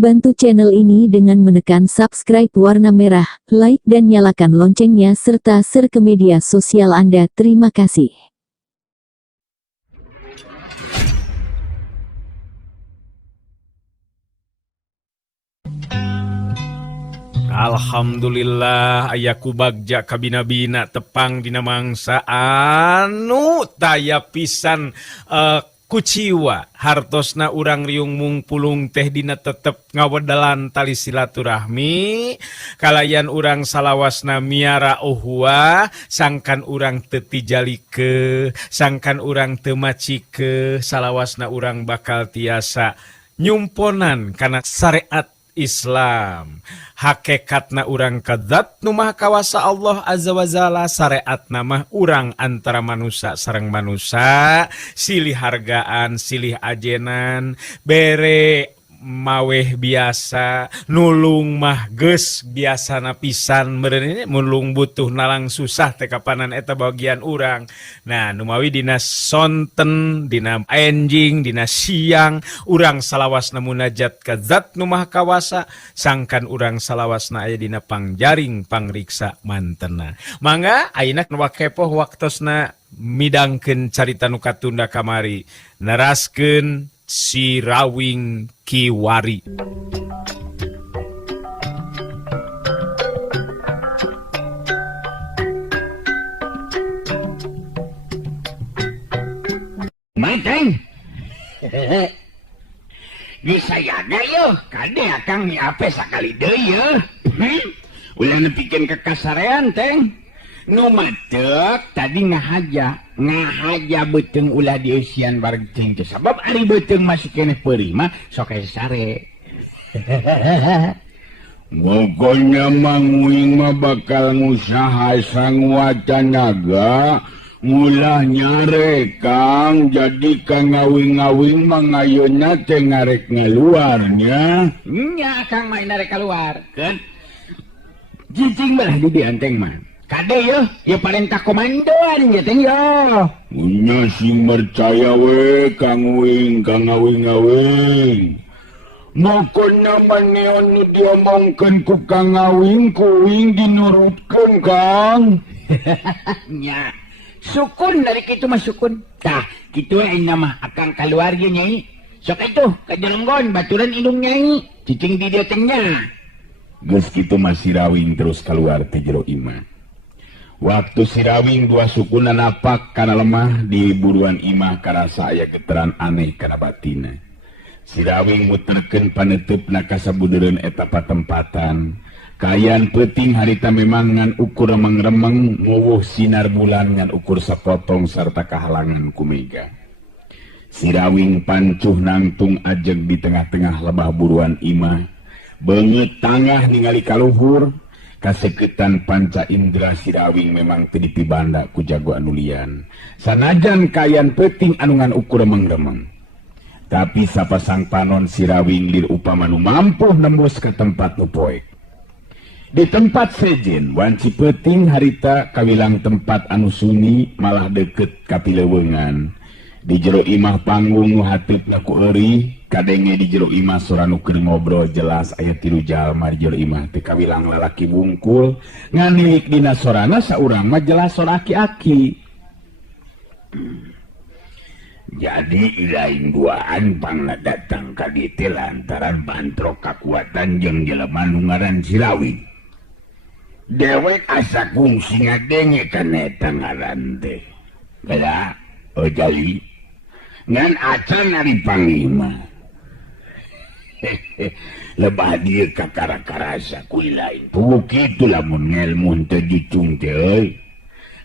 Bantu channel ini dengan menekan subscribe warna merah, like dan nyalakan loncengnya serta share ke media sosial Anda. Terima kasih. Alhamdulillah ayaku bagja kabina-bina tepang dina mangsa anu taya pisan kuciwa hartosna urang riung mungpulung teh dina tetep ngawedalan tali silaturahmi kalayan urang salawasna miara uhwa sangkan urang teu tijalike sangkan urang teu macike salawasna urang bakal tiasa nyumponan kana syariat Islam. Hakikatna urang kadzat nu maha kawasa Allah azza wa jalla, syariatna mah urang antara manusia sareng manusia, silih hargaan silih ajenan bere maweh biasa nulung mah geus biasana pisan meureun mulung butuh nalang susah teh kapanan eta bagian urang. Nah nu mawi dina sonten dina enjing dina siang urang salawasna munajat ka zat nu maha kawasa sangkan urang salawasna aya dina pangjaring pangriksa mantena. Mangga ayeuna nu kepoh waktosna midangkeun carita nu katunda kamari neraskeun si Rawing Kiwari. Mateng. Disayana yo, kade akang ni ape sakali deui ye. Ulah nepikeun ka kasarean teng. Nu matek tadi ngahaja beuteung ulah dieusian bareng teh sabab ari beuteung masih keneh peurih mah sok aya sare. Pokoknya manguing mah bakal ngusaha sanguat tenaga mulah nyare Kang jadi Kang ngawing-ngawing mah ngayeuna teh ngarek ngaluarnya. Nya Kang mah narek keluar kan. Jijing belah di dianteng mah. Kade ya perintah komandoan ya teh ya. Punya si percaya we Kang Wing, Kang ngawing-ngawing. Mokon naman neon nu diomongkeun ku Kang Ngawing, ku Wing dinurutkeun Kang. Nya. Sukun dari kitu mah sukun. Tah, kitu we nama akang keluarga nyai. Sok atuh ka jelenggon baturan indung nyai. Cicing di dieu teh nya. Geus kitu mah si Rawing terus keluar teh jero imah. Waktu si Rawing dua sukuna napak karena lemah di buruan imah karena saya geteran aneh karena batina. Si Rawing muterkeun paneutupna ka sabudeureun eta patempatan. Kayan peuting harita memang ngan ukur remeng-remeng muwuh sinar bulan ngan ukur sapotong sarta kahalangan ku mega. Si Rawing pancuh nangtung ajeg di tengah-tengah lebah buruan imah. Beungeut tangah ningali kaluhur. Kaseketan panca indra si Rawing memang teu dipibanda ku jago anulian. Sanajan kayan peuting anu ngan ukur remeng-remeng. Tapi sapasang panon si Rawing lir upama nu mampu nembus ke tempat nu poek. Di tempat sejen wanci peuting harita kawilang tempat anu sunyi malah deket kapileuweungan. Di jero imah panggung nu hateupna ku eueuh kadenge di jero imah sora nu keur ngobrol jelas aya 3 jalma di jero imah teh kawilang lalaki bungkul nganilik dina sorana saurang mah jelas sora aki-aki. Jadi lain duaan pangna datang ka dieu teh lantaran bantrok kakuatan jeung jelema nu ngaran si Rawing. Dewek asa kungsi ngadenge kana eta ngaran teh. Kada ojali ngan acan ari panglima. Lebah dia kakara-karasa kui lain. Pukul itu lamun ngelmu teu dicung teh euy.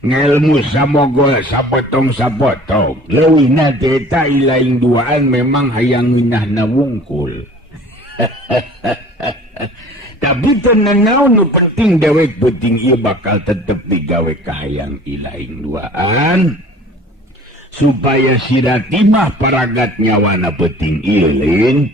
Ngelmu samogol sapotong-sapotong. Leuwihna teh eta lain duaan memang hayang nginahna wungkul. Tapi tenang nu penting dewek penting ieu bakal tetep digawe ka hayang ilaing duaan. Supaya siratimah paragat nyawana penting ilin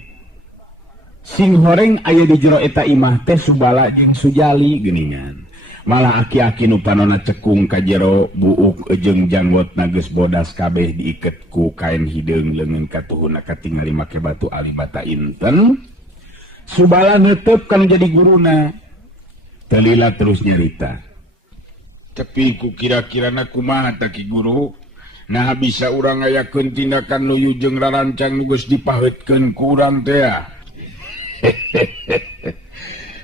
sing horeng aya di jero eta imah teh Subala jeung Sujali geuningan malah aki-aki nu panonna cekung ka jero buuk jeung janggotna geus bodas kabeh diiket ku kain hideung leungeun katuhuna katingali make batu alibata inten Subala netep kan jadi guruna. Talila terus nyarita. Tapi ku kira-kira kumaha ta Ki Guru? Nah bisa urang ngayakeun tindakan nuju jeung rarancang nu geus dipaheutkeun ku urang teh.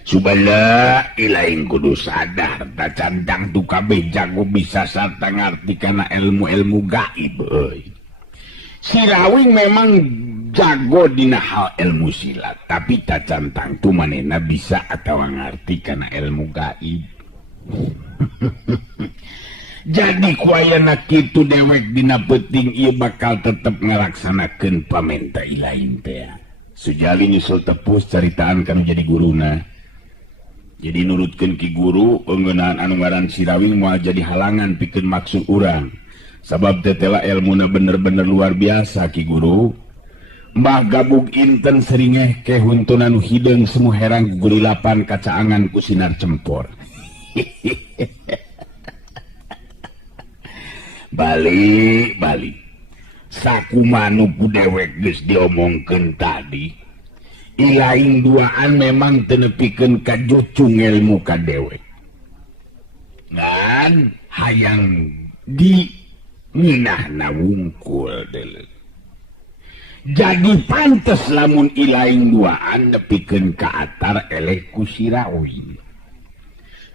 Subala ilaing kudu sadar ta cantang tu kabeh jago bisa sarta ngarti kana ilmu-ilmu gaib euy. Si Rawing memang jago dina hal ilmu silat, tapi tak cantang tu manehna bisa atau ngarti kana ilmu gaib. Jadi kuayana kitu dewek dina peuting ieu bakal tetep ngalaksanakeun pamenta ilain teh. Sujali nyusul tepus caritaan kanu jadi guruna. Jadi nurutkeun Ki Guru eungeunaan anu ngaran si Rawing moal jadi halangan pikeun maksud urang. Sabab tetela ilmuna bener-bener luar biasa Ki Guru. Mbah Gabug Inten seringeh ke huntun anu hideung semu herang gurilapan kacaangan ku sinar cempor. Balik sakumaha nu ku dewek geus diomongkeun tadi ilaing duaan memang teu nepikeun ka jucung ilmu ka dewek ngan hayang di ngeunahna wungkul deuleu. Jadi pantes lamun ilaing duaan nepikeun ka atar eleh ku si Rawing.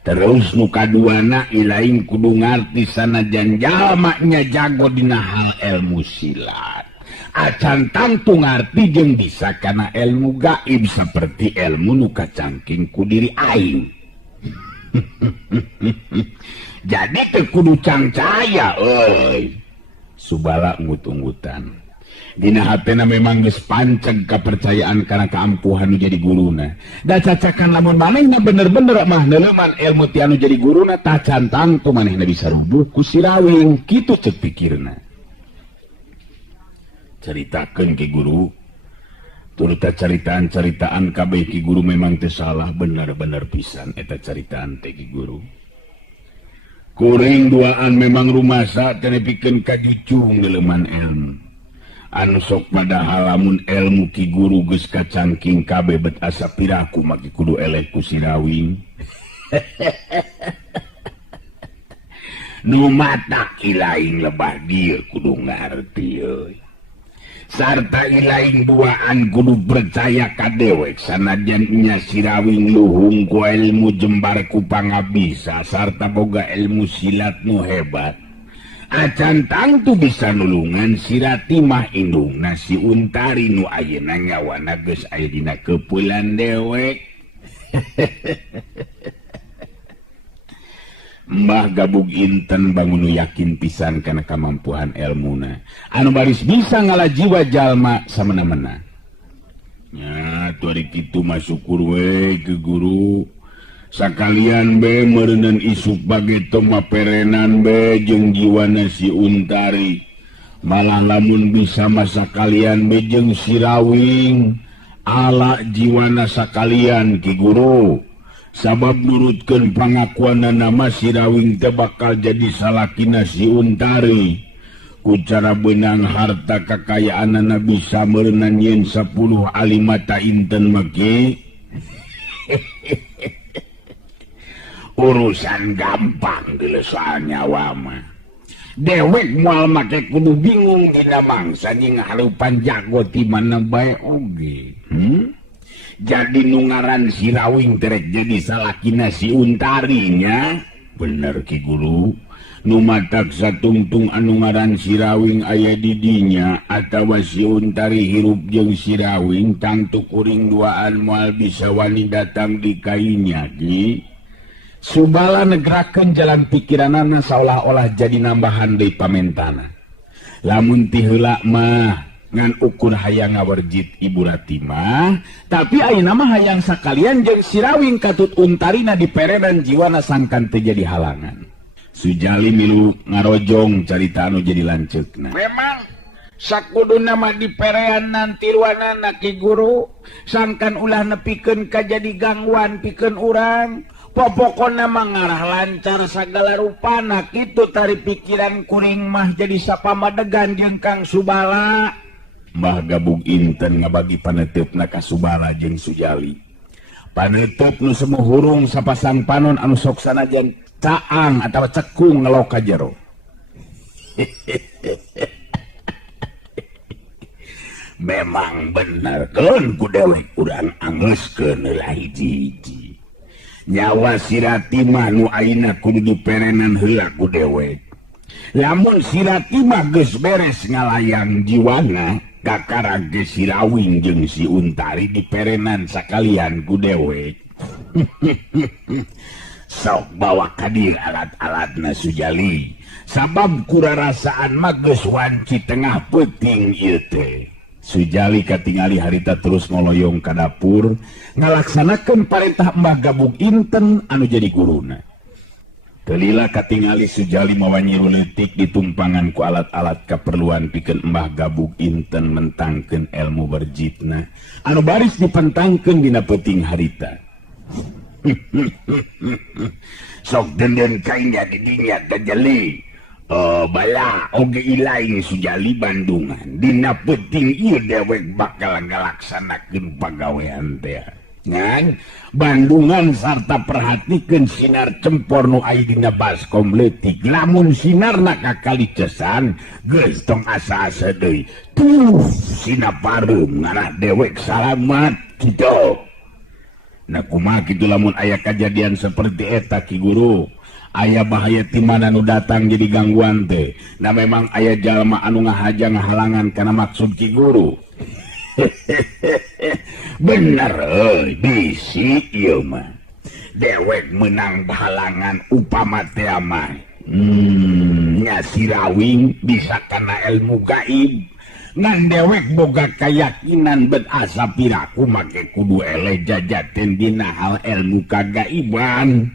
Terus nu kaduana ilaing kudu ngarti sanajan jalma nya jago dina hal ilmu silat. Acan tangtu ngarti jeung bisa kana ilmu gaib seperti ilmu nu kacangking ku diri aing. Jadi teu kudu cangcaya euy. Subala ngut-ngutan. Dina hatena memang geus panceg kepercayaan kana kaampuhan nu jadi guruna. Da cacakan lamun manehna bener-bener mah neuleuman ilmu ti anu jadi guruna tah cantang tu manehna bisa rubuh ku si Rawing, kitu ceuk pikirna. Caritakeun Ki Guru. Turut caritaan-caritaan kabeh Ki Guru memang teu salah, bener-bener pisan eta caritaan teh Ki Guru. Kuring duaan memang rumasa teu nepikeun ka jucung neuleuman ilmu. Anu sok padahal lamun ilmu Ki Guru geus kacangking kabeh bet asa piraku maki kudu eleh ku si Rawing. Nu matak ilaing lebah dieu kudu ngarti euy. Sarta ilaing duaan kudu percaya ka dewek sanajan nya si Rawing luhung ku ilmu jembar ku pangabisa sarta boga ilmu silat nu hebat. Acan tangtu bisa nulungan si Rati mah indungna si Untari nu ayeuna nyawana geus aya dina keupulan dewek. Mbah Gabug Inten bangun yakin pisan kana kamampuan ilmuna anu baris bisa ngalajiwa jalma samana-mana. Nya tu ari kitu mah syukur we ke Guru. Sakalian be meureuneun isuk bageto maperenan be jeung jiwana si Untari. Malah lamun bisa mah sakalian be jeung si Rawing ala jiwana sakalian Ki Guru. Sabab nurutkeun pangakuanna mah si Rawing teh bakal jadi salakina si Untari. Ku cara beunang harta kakayaanna bisa meureunan yen 10 alimata inten maki. Urusan gampang geuleusan nyawa mah. Dewek moal make kudu bingung dina mangsa jeung harupan jago ti mana bae oge. Jadi nu ngaran si Rawing terek jadi salakina si Untari nya. Bener Ki Guru. Nu matak satungtung anu ngaran si Rawing aya di dinya atawa si Untari hirup jeung si Rawing tangtu kuring duaan moal bisa wani datang di kainya Ki. Subala negerakeun jalan pikiranana seolah-olah jadi nambahan deui pamentana. Lamun ti heula mah ngan ukur hayang ngawerjit Ibu Rati mah, tapi ayeuna mah hayang sakalian jeung si Rawing katut Untarina diperenan jiwana sangkan teu jadi halangan. Sujali milu ngarojong carita anu jadi lanceukna. Memang sakuduna mah dipereanan tiruanana Ki Guru, sangkan ulah nepikeun ka jadi gangguan pikeun urang. Popokona mangarah lancar sagala rupana kitu tari pikiran kuring mah jadi sapamadegan jeung Kang Subala. Mbah Gabug Inten ngabagi panetep na Kasubala jeung Sujali. Panetep nu semua hurung sapasang panon anu sok sanajan caang atau cekung ngelok ka jero. Memang bener kan ku dewek urang anggeuskeun heula hiji-hiji. Nyawa sirati mah nu ayeuna kudu diperenan heula ku dewek. Lamun sirati mah geus beres ngalayang jiwana, kakara geus si Rawing jeung si Untari diperenan sakalian ku dewek. Sok bawa kadir alat-alatna Sujali. Sabab kurarasaan mah geus wanci tengah peuting ieu teh. Sujali katingali harita terus ngoloyong ka dapur ngalaksanakeun parentah Mbah Gabug Inten anu jadi guruna. Teu lila katingali Sujali mawa nyiru leutik ditumpangan ku alat-alat kaperluan pikeun Mbah Gabug Inten mentangkeun elmu berjitna anu baris dipentangkeun dina peuting harita. Sok denden kainnya di dinya Jali. Bala oge ilaing Sujali Bandungan dina peuting ieu dewek bakal ngalaksanakeun pagawean teh. Ngan Bandungan sarta perhatikeun sinar cempor nu aya dina baskom leutik. Lamun sinarna kakalicesan geus tong asa-asa deui. Tuh sinapareum ngaranna dewek salamat kitu. Nah kumaha kitu lamun aya kejadian seperti eta Ki Guru? Aya bahaya ti mana nu datang jadi gangguan teh. Nah memang aya jalma anu ngahajang ngahalangan kana maksud Ki Guru. Bener bisi ieu mah. Dewek menang halangan upama teh mah. Nya si Rawing bisa kana ilmu gaib. Ngan dewek boga keyakinan bet asa piraku make kudu eleh jajaten dina hal ilmu kagaiban.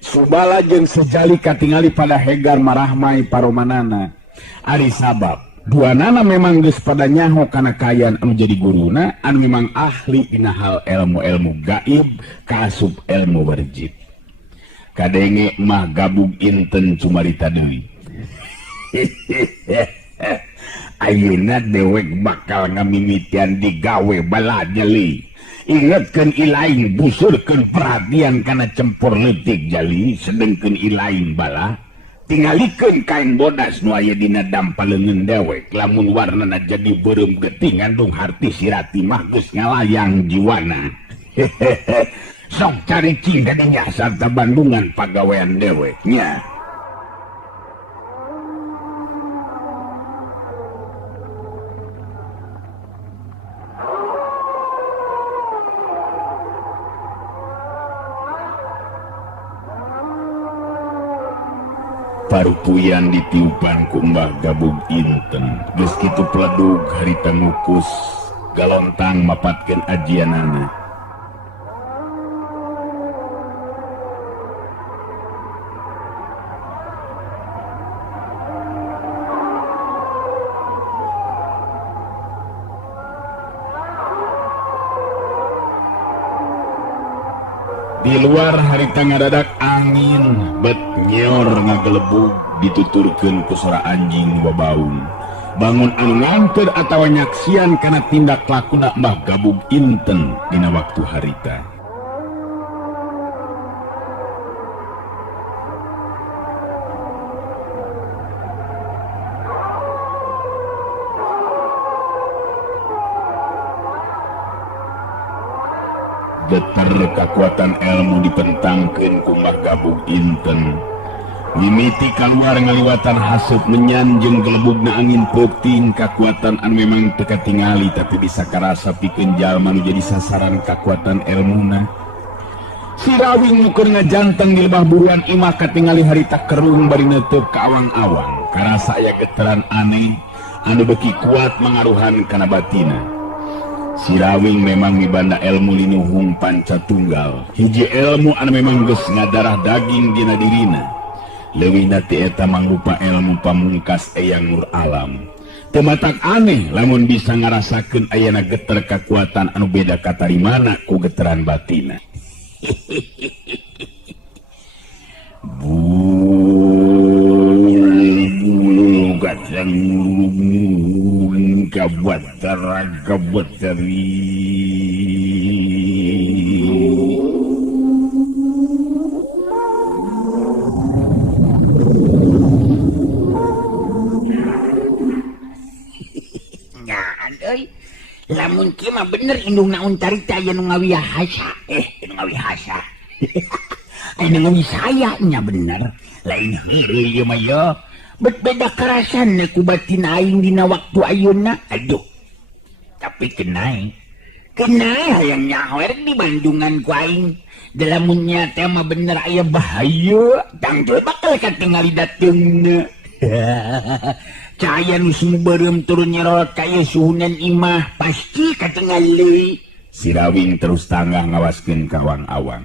Subala jeung Sujali katingali pada hegar marahmai paromanana. Ari sabab duanana memang geus pada nyaho kana kayan anu jadi guruna anu memang ahli dina hal ilmu-ilmu gaib kaasup ilmu berjit. Kadenge Mah Gabug Inten cumarita deui. Ayeuna dewek bakal ngamimitian digawe bala Jali. Ingatkeun ilaing busurkeun perhatian kana cempor leutik Jali sedengkeun ilaing bala tingalikeun kain bodas nu aya dina dampaleungeun dewek lamun warnana jadi beureum getih ngandung harti sirati mah geus ngalayang jiwana. Sok cari cinta dinya sarta Bandungan pagawean dewek nya. Parupuyan ditiupan ku Mbah Gabug Inten geus kitu pledug harita ngukus galontang mapatkeun ajianana. Di luar harita ngadadak angin bet nyor ngagelebug dituturkeun ku suara anjing babaung. Bangun anu nganteur atawa nyaksian kana tindak lakuna Mbah Gabug Inten dina waktu harita. Getar kekuatan ilmu dipentangkeun ku Mbah Gabug Inten. Mimiti keluar ngaliwatan hasut menyanjeng gelebugna angin peuting kekuatan anu memang teu katingali tapi bisa karasa pikeun jalma nu jadi sasaran kekuatan ilmuna. Si Rawing nu keur ngajanteng di lebah buruan imah katingali harita kerung bari neuteub ka awang-awang. Karasa aya getaran aneh anu beuki kuat mangaruhan kana batina. Si Rawing memang mibanda ilmu linuhung pancatunggal. Hiji ilmu anu memang geus ngadarah daging dina dirina. Leuwih nati eta mangrupa ilmu pamungkas Eyang Nur Alam. Teu matak aneh lamun bisa ngarasakeun ayana geter kekuatan anu beda katarimana ku geteran batina. Bul ngurung kabatari. Lamun kieu mah bener indung naon carita aya nu ngawihasa. Nu ngawihasa. Aya nu ngawisaya nya bener. Lain heureuy ieu mah ya. Bet beda karasan ku batin aing dina waktu ayeuna. Aduh. Tapi kenai. Kenai hayang nyawer di Bandungan ku aing. Dalamunnya teh mah bener aya bahaya. Tangtul bakal katingali dateungna. Cahaya nu sumberem turun nyerot kaya suhunan imah pasti katingali. Si Rawing terus tanggah ngawaskeun ka awang-awang.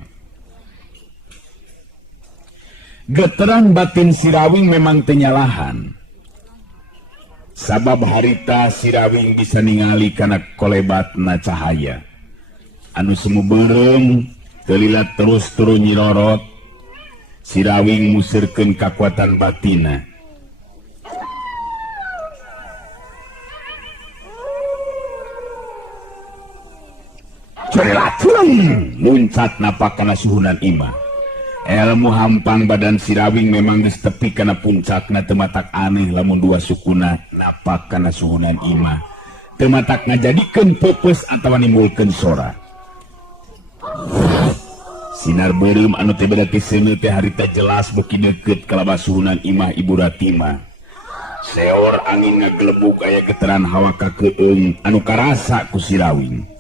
Geteran batin si Rawing memang tenyalahan. Sabab harita si Rawing bisa ningali kana kolebatna cahaya. Anu sumberem telilat terus turun nyerot. Si Rawing musirkeun kakuatan batina. Cerelatun muncat napak kana suhunan imah. Ilmu hampang badan si Rawing memang geus tepi kana puncakna teu matak aneh lamun dua sukuna napak kana suhunan imah. Teu matak ngajadikeun peupeus atawa nimbulkeun sora. Sinar beureum anu teh beda ti seuneu teh harita jelas beuki deukeut ka labas suhunan imah Ibu Ratima. Seor angin ngaglebug aya geteran hawa kakeueung anu karasa ku si Rawing.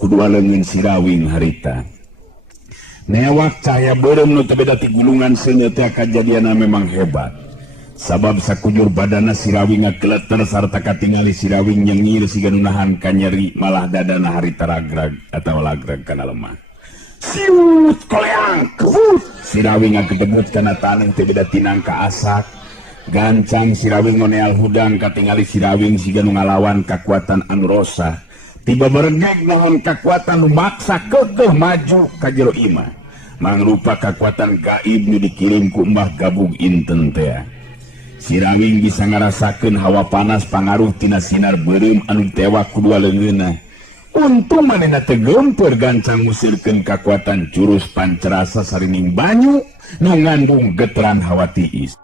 Kudua leungin si Rawing harita. Newak cahaya beureum nu teu beda ti gulungan seuneu teh kajadianna memang hebat. Sabab sakujur badanna si Rawing ngageleter sarta katingali si Rawing nyengir siga nu nahan ka nyeri malah dadana harita ragrag atawa lagrag kana lemah. Siut koleang kebut. Si Rawing ngagedebut kana taneuh teu beda tinang ka asak. Gancang si Rawing ngoneal hudang katingali si Rawing siga nu ngalawan kakuatan anu rosa. Tiba beregeg naon kakuatan nu maksa kekeh maju ka jero imah. Mangrupa kakuatan gaib nu dikirim ku Mbah Gabug Inten teh. Si Rawing bisa ngarasakeun hawa panas pangaruh tina sinar beureum anu tewak kudua leungeunna. Untung manehna teu geumpeur gancang musirkeun kakuatan jurus pancerasa sarining banyu nu ngandung geteran hawa tiis.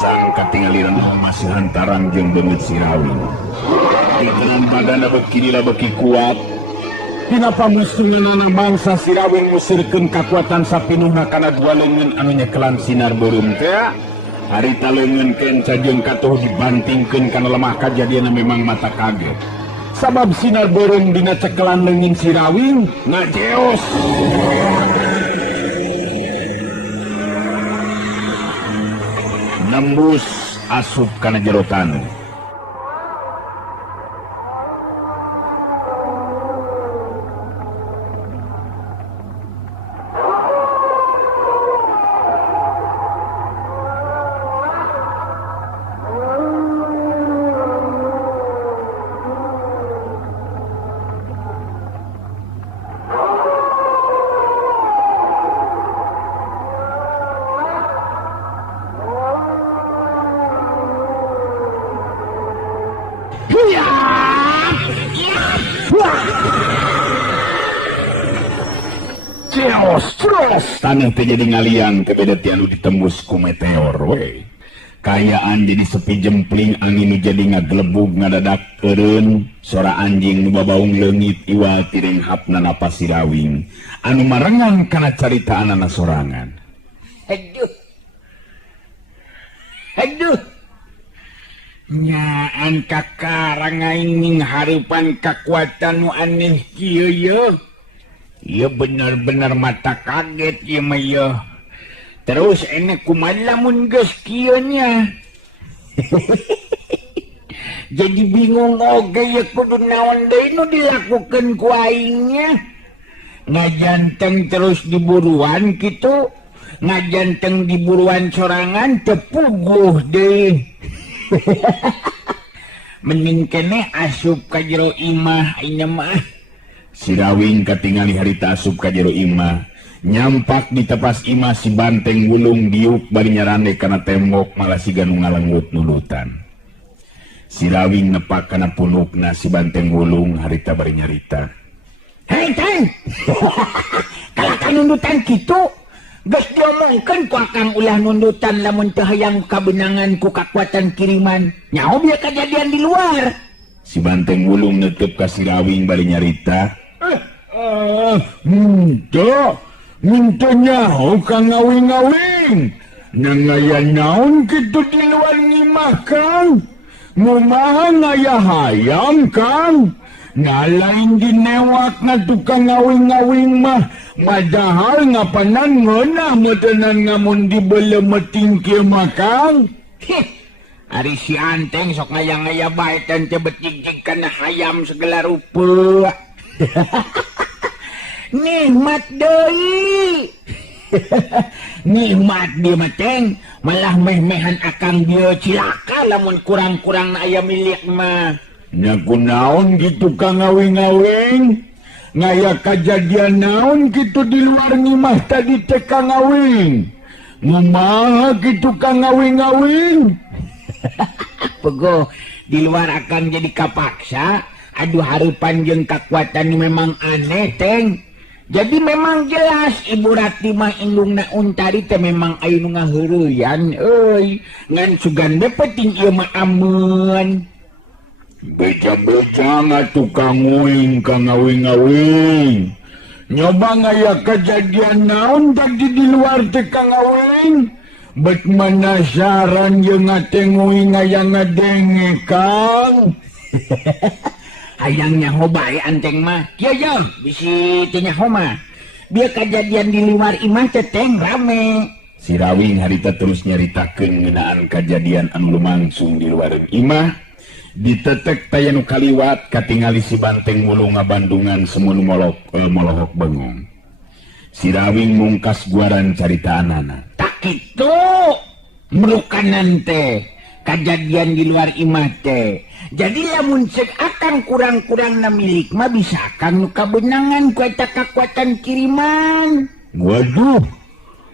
Sang katingali renung masih hantarang jeung beungeut si Rawing. Geteran badanna beuki lila beuki kuat. Dina pamustunganna bangsa si Rawing musirkeun kakuatan sapinuhna kana dua leungeun anu nyekelan sinar beureum teh. Harita leungeun kenca jeung katuh dibantingkeun kana lemah kajadianna memang mata kaget. Sabab sinar beureum dina cekelan leungeun si Rawing ngajeos. Nembus asup kana jero taneuh. Tanah teh jadi ngaliang kebeda ti anu ditembus ku meteor we. Kayaan jadi sepi jempling angin nu jadi ngaglebug ngadadak eureun sora anjing nu babaung leungit iwal tiring hapna napas si Rawing anu marengang kana caritaanana sorangan. Aduh. Aduh. nyaan kakarang aing harapan kekuatan nu aneh kieu ye. Ieu bener-bener mata kaget ieu mah ye. Terus enek kumaha lamun geus kieu nya. Jadi bingung oge ya kudu naon deui nu dilakukeun ku aing nya. Ngajanteng terus diburuan gitu, ngajanteng diburuan sorangan tepuguh deh. Mending kene asup ka jero imah ieu mah. Si Rawing katingali harita asup ka jero imah. Nyampak di tepas imah si Banteng Wulung diuk bari nyarane kana tembok malah siga nu ngalenggut nulutan. Si Rawing nepak kana punukna si Banteng Wulung harita bari nyarita. Hei Tang, kalakan nundutan gitu, geus diomongkeun ku akang ulah nundutan lamun teu hayang kabenangan ku kakuatan kiriman. Nyaho bieu kajadian di luar. Si Banteng Wulung neuteub ka si Rawing bari nyarita. Minta nyaho ka ngawing-ngawing. Nangaya naon kitu di luar ngimah Kang. Ngumaha ngaya hayam Kang. Ngalain ginewak na tukang ngawing-ngawing mah. Madahal ngapanan ngeunah metenan ngamun dibelemeting kieu mah Kang. Ari si Anteng sok ngaya-ngaya bae tan teu becik-cik kana hayam segala rupa. Nikmat deui. Nikmat dia mah Teng, malah meh-mehan akang dia cilaka lamun kurang-kurang na aya milik mah. Nya kunaon gitu ka ngawing-ngawing? Ngaya kajadian naon gitu di luar ngimah tadi teh ka ngawing? Ngumaha gitu ka ngawing-ngawing? Pego, di luar akan jadi kapaksa. Aduh harapan jeung kakuatan memang aneh Teng. Jadi memang jelas Ibu Rati mah indungna Untari teh memang aya nu ngaheureuyan euy. Ngan sugan penting ieu mah aman. Beja-beja ngatu kang nguing ka ngawing-ngawing. Nyoba ngaya kejadian naon tadi di luar teh ka ngawing. Bet manasaran jeung ngate nguing aya ngadenge Kang. Hayang nyaho bae Anteng mah. Kieu jam bisi teu nyaho mah. Bieu kajadian di luar imah teh Teng rame. Si Rawing harita terus nyaritakeun ngeunaan kajadian anu lumangsung di luar imah. Ditetek taya nu kaliwat katingali si Banteng Wulung ngabandungan semun molohok bengong. Si Rawing mungkas guaran caritaanana. Tak kitu melukanan teh kajadian di luar imah teh. Jadi lamun cek akang kurang-kurang na milik mah bisa akang nu kabenangan ku eta kakuatan kiriman. Waduh,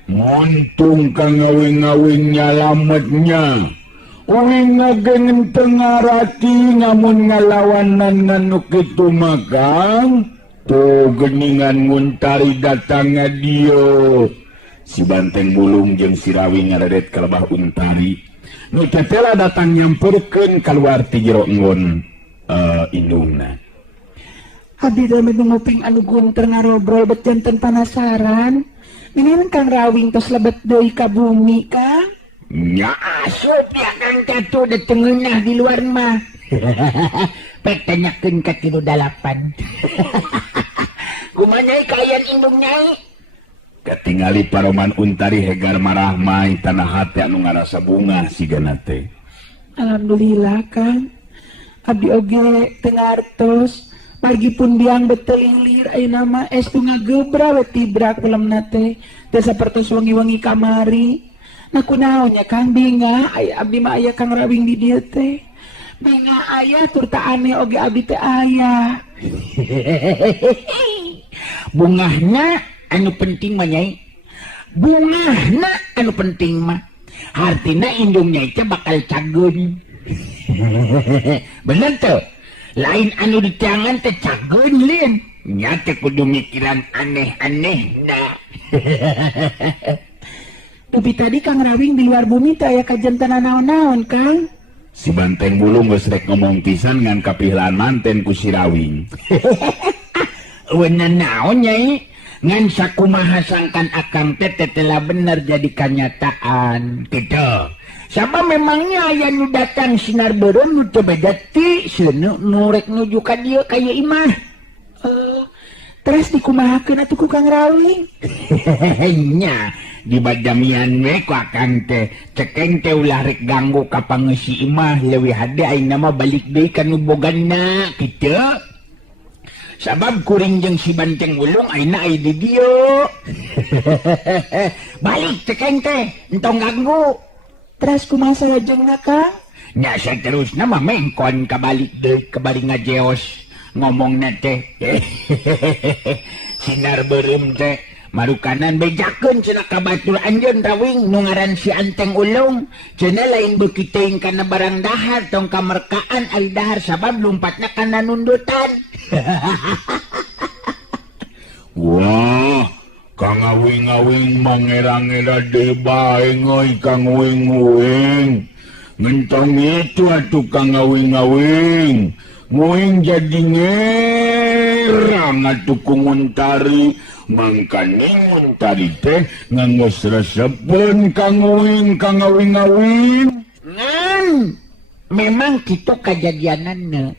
muntung ka ngawing-ngawing nyalametnya. Uing ngagengen tengarati ngamun ngalawanan nanu kitu mah Kang. Tuh geningan Muntari datang ngadio. Si Banteng Wulung jeung si Rawing ngaredet ka lebah Untari. Nu tetela datang nyamperkeun kaluar ti jero enggon indungna. Abdi teh nguping anu gunter ngarobrol bet janten panasaran. Minin Kang Rawing tos lebet deui ka bumi Kang. Nya asup ya Kang Catu de tengeunah di luar mah. Pek tanyakeun ka 38. Kumaha nyai kalian indung nyai? Katingali Paroman Untari hegar marah mai tanah hati anu ngarasa bunga sigana teh. Alhamdulillah Kang. Abdi oge teu ngartos. Margi pun biang beteling lir ayeuna mah estu ngagebra we tibra kulemna teh. Teu sapertos wengi-wengi kamari. Nah kunaon nya Kang binga aya abdi mah aya Kang Rawing di dieu teh. Binga aya tur teu aneh oge abdi teh aya. Bungahna anu penting mah Nyai. Bungahna anu penting mah. Artina indung Nyai teh bakal cageun. Bener tuh. Lain anu di tangan teh cageun lin. Nya teh kudu mikiran aneh-aneh nah. Tapi tadi Kang Rawing di luar bumi teh aya kajantan naon-naon Kang. Si Banteng Wulung geus rek ngomong pisan ngan kapihlaan manten ku si Rawing. Weuna naon Nyai? Ngan sakumaha sangkan akang teh telah bener jadi kenyataan. Kitu. Sabab memangnya aya nu datang sinar beureum nu teu beda ti seuneu nu rek nuju ka dieu kaya imah. Terus dikumahakeun atuh ku Kang Rawing? Nya di badamian we ku akang teh cekeng teh ulah rek ganggu ka pangeusi imah leuwih hade aing mah balik deui ka nu boganna kitu. Sabab kuring jeung si Banteng Ulung ayeuna aya di dieu. Balik cekeng teh entong ganggu. Terus kumaha salajengna Kang? Nya saterusna mah mengkon kabalik deui ka bari ngajeos ngomongna teh. Sinar beureum teh marukanan bejakeun cenah ka batur anjeun Rawing nu ngaran si Anteng Ulung cenah lain beuki teuing kana barang dahar tong kamerkaan ari dahar sabab lumpatna kana nundutan. Wah, Kang Awing-awing mangera-ngera deui bae ngeuy Kang Uing-uing. Ngentong itu atuh Kang Awing-awing. Nguing jadi ngerang atuh ku Nguntari. Mangkane Nguntari teh ngangos resepeun Kang Uing, Kang Awing-awing. Ngan, memang kitu kajadianana.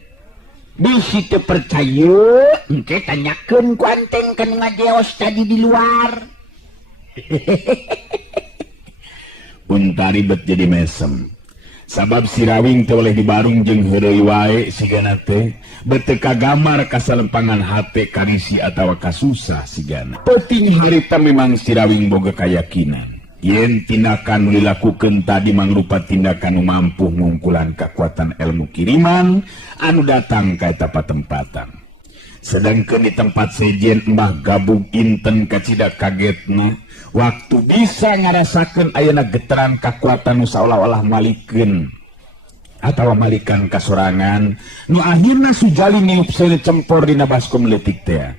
Bisi teu percaya, engke tanyakeun ku Anteng kan ngajeos tadi di luar. Untari bet jadi mesem. Sabab si Rawing teh oleh dibarung jeung heureuy wae sigana teh beuteuk kagamar ka salempangan hate karisi atawa kasusah sigana. Penting harita memang si Rawing boga kayakinan yen tindakan nu dilakukeun tadi mangrupa tindakan nu mampu ngungkulan kekuatan ilmu kiriman anu datang ka eta patempatan. Sedangkan di tempat sejen Mbah Gabug Inten kacida kagetna waktu bisa ngarasakeun ayeuna getaran kekuatan nu saolah-olah malikeun atawa malikan kasorangan nu akhirna Sujali niup seuneu cempor dina baskom leutik teh.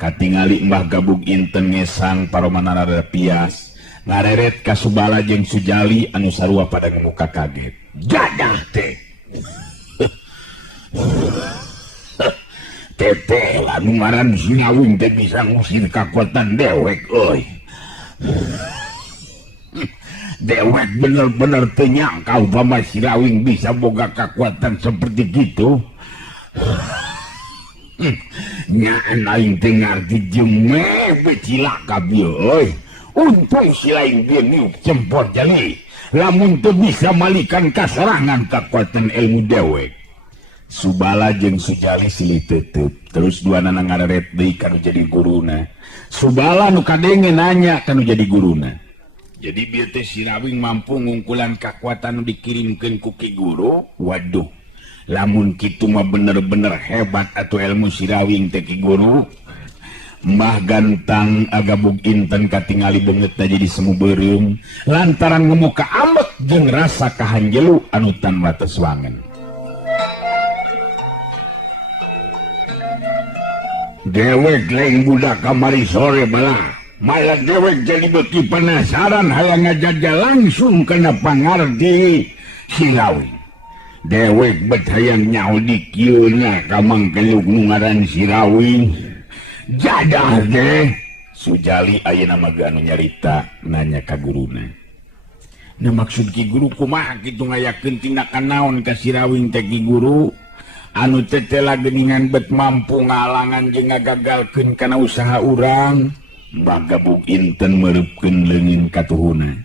Katingali Mbah Gabug Inten ngesang paromanana rada pias ngareret ka Subala jeung Sujali anu sarua pada muka kaget. Jadah teh. Teteh lah nu ngaran si Rawing teh bisa ngusir kekuatan dewek euy. Dewek bener-bener teu nyangka upama si Rawing bisa boga kekuatan seperti gitu. Nyaan aing teh ngarti jeung mebe cilaka bieu euy. Untung si lain dia niup cempor jali. Lamun teu bisa malikan kasarangan kekuatan ilmu dewek. Subala jeung Sujali silih teuteup terus duana ngareret deui kanu jadi guruna. Subala nu kadenge nanya kanu jadi guruna. Jadi bieu teh si Rawing mampu ngungkulan kekuatan nu dikirimkeun ku Ki Guru. Waduh, lamun kitu mah bener-bener hebat atuh ilmu si Rawing teh Ki Guru. Mbah Gantang Agabug Inten katingali beungeutna jadi semu beureum lantaran ngemuka ambek jeung rasa kahanjelu anu tan wates wangen. Dewek lain budak kamari sore bala. Malah dewek jadi beki penasaran hayang ngajajal langsung kena pangarti si Rawing. Dewek bet hayang nyaho di kieuna ka mangkeluk nu ngaran si Rawing. Jadah deh. Sujali ayeuna mah anu nyarita nanya ka guruna. Nah maksud Ki Guru kumaha kitu ngayakeun tindakan naon ka si Rawing teh Ki Guru? Anu tetela geningan bet mampu ngalangan jeung ngagagalkeun kana usaha urang. Mbah Gabug Inten meureupeun leungin ka tuhuna.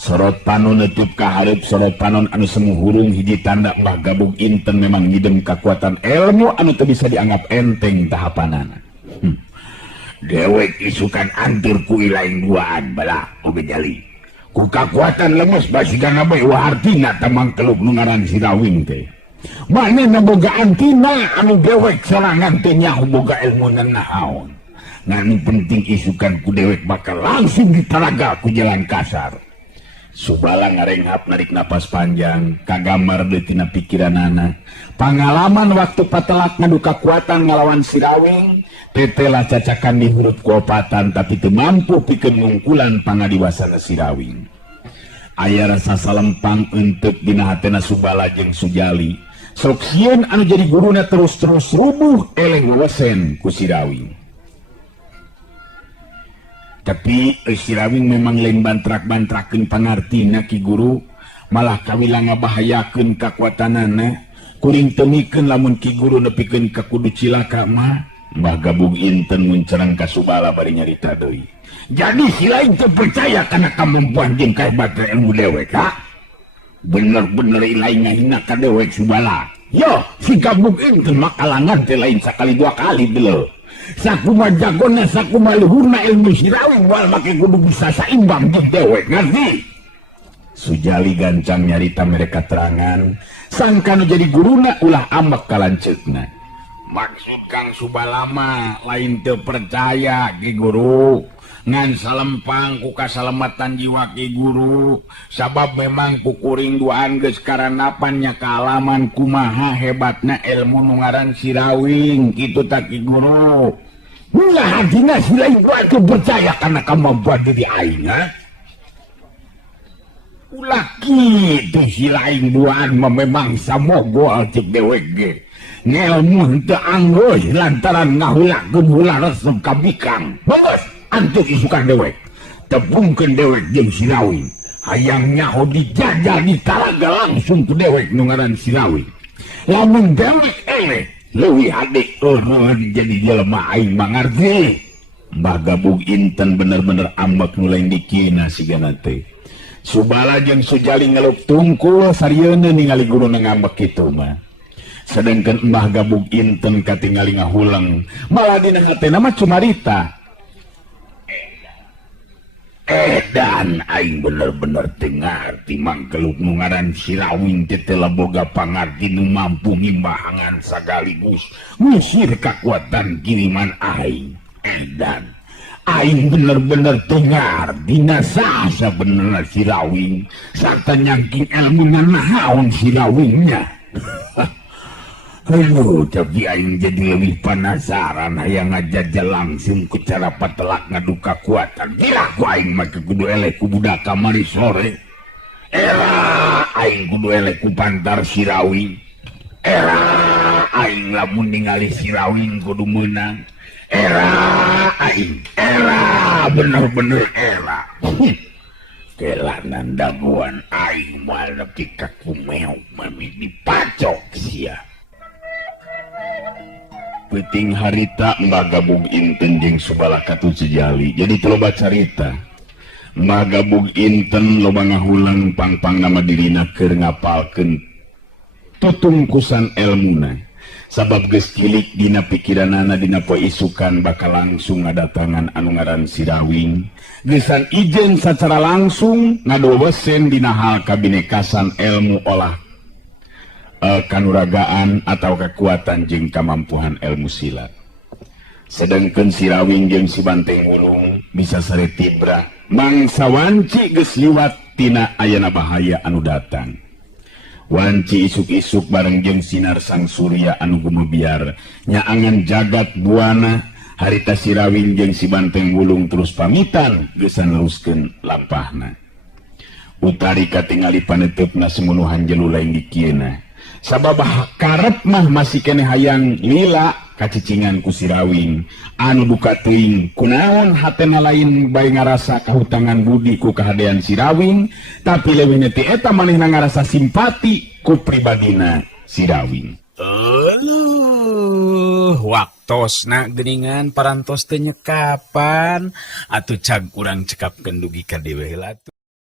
Sorot panon neutup ka hareup sorot panon anu semu hurung hiji tanda Mbah Gabug Inten memang ngidem kakuatan ilmu anu teu bisa dianggap enteng tahapanana. Dewek isukan antur ku ilaing duaan bala oge jali. Ku kakuatan lemes basigana bae wartina tamang keluk nu ngaran si Rawing teh. Manehna boga antina anu dewek sorangan teh nyaho boga ilmu naon. Nganu penting isukan ku dewek bakal langsung ditaraga ku jalan kasar. Subala ngarenghap narik napas panjang kagambar deui tina pikiranana. Pangalaman waktu patelak ngadu kakuatan ngalawan si Rawing tetela cacakan di huruf kuopatan tapi teu mampu pikeun ngungkulan pangadiwasana si Rawing. Aya rasa salempang enteuk dina hatena Subala jeung Sujali. Sok sieun anu jadi guruna terus-terus rubuh eleng wewesen ku si Rawing. Tapi si Rawing memang lain bantrak-bantrakeun pangartina Ki Guru. malah kawilang ngabahayakeun kakuatanana kuring temikeun lamun Ki Guru nepikeun ka kudu cilaka mah Mbah Gabung Inten muncerang ka Subala bari nyarita deui. Jadi si lain teu percaya kana kemampuan jeung kahebatan ilmu dewek ha. Bener-bener ilaing ngahina ka dewek Subala. Yo si Gabung Inten mah kalangan teh lain sakali dua kali dulu. Sakuma jagona sakuma luhurna ilmu Sirawing wal make kudu bisa saimbang jeung dewek ngerti. Sujali gancang nyarita mereka terangan sangka nu jadi guruna ulah ambek kalanceukna. Maksud Kang Subalama lain teu percaya Ki Guru ngan salempang ku kasalamatan jiwa Ki Guru sabab memang ku kuring duaan geus karanapan nya kaalaman kumaha hebatna ilmu nu ngaran Sirawing kitu ta Ki Guru. Ulah hadina si lain teu percaya kana kemampuan diri aing ha. Ulah kitu si lain duaan memang samogol cek dewek ge. Ngelmu teu anggoy lantaran ngahulakeun heula resep ka bikang. Bongos antuk isukan dewek. Tepungkeun dewek jeung Sirawing. Hayang nyaho dijajal di talaga langsung ku dewek nu ngaran Sirawing. Lamun dewek eleh leuwih adik jadi jelema aing mangarti. Mbah Gabung Inten bener-bener ambek nu lain dikina sigana teh. Subala jeung Sujali ngelup tungkul sarieuna ningali guruna ngambek kitu mah. Sedangkan Mbah Gabung Inten katingali ngahulang malah dina hatena mah cumarita. Dan aing bener-bener dengar timang kelup nu ngaran Sirawing teh telah boga pangarti nu mampu ngimbangan sagaligus ngusir kakuatan kiriman aing. Dan aing bener-bener dengar dina sasa bener Sirawing sarta nyangking ilmu naon Sirawingnya. Aduh, tapi aing jadi lebih penasaran hayang ngajajal langsung ku cara patelak ngadu kakuatan. Gila ku aing make kudu elek ku budak kamari sore. Era aing kudu elek ku pantar Sirawing. Era aing lamun ningali Sirawing kudu meunang. Era aing, era bener-bener era. Kelanan daguan aing moal nepi ka kumeong mami dipacok sia. Peuting harita Mbah Gabung Inten jeung Subala Katu Sejali. Jadi teu loba carita. Mbah Gabung Inten loba ngahulang pang-pang nama dirina keur ngapalkeun tutungkusan elmuna. Sabab geus cilik dina pikiranana dina poe isukan bakal langsung ngadatangan anu ngaran Sirawing. Geusan ijeun sacara langsung ngadowesen dina hal kabinekasan ilmu olah kanuragaan atau kekuatan jeung kamampuan ilmu silat. Sedangkan Sirawing jeung si Banteng Wulung bisa sare tibra mangsa wanci geus liwat tina ayana bahaya anu datang. Wanci isuk-isuk bareng jeung sinar sang surya anu gumebiar nyaangan jagat buana harita Sirawing jeung si Banteng Wulung terus pamitan geus neruskeun lampahna. Utari katingali paneteupna semunuhan jelu lain di kieuna. Sabab karep mah masih kene hayang lila kacicingan ku Sirawing anu buka teuing kunaon hatena lain bae ngarasa kahutangan budi ku kahadean Sirawing tapi leuwih ti eta manehna ngarasa simpati ku pribadina Sirawing. Waktosna geuningan parantos teu nyekapan atuh cag urang cekapkeun dugi ka dewe heula.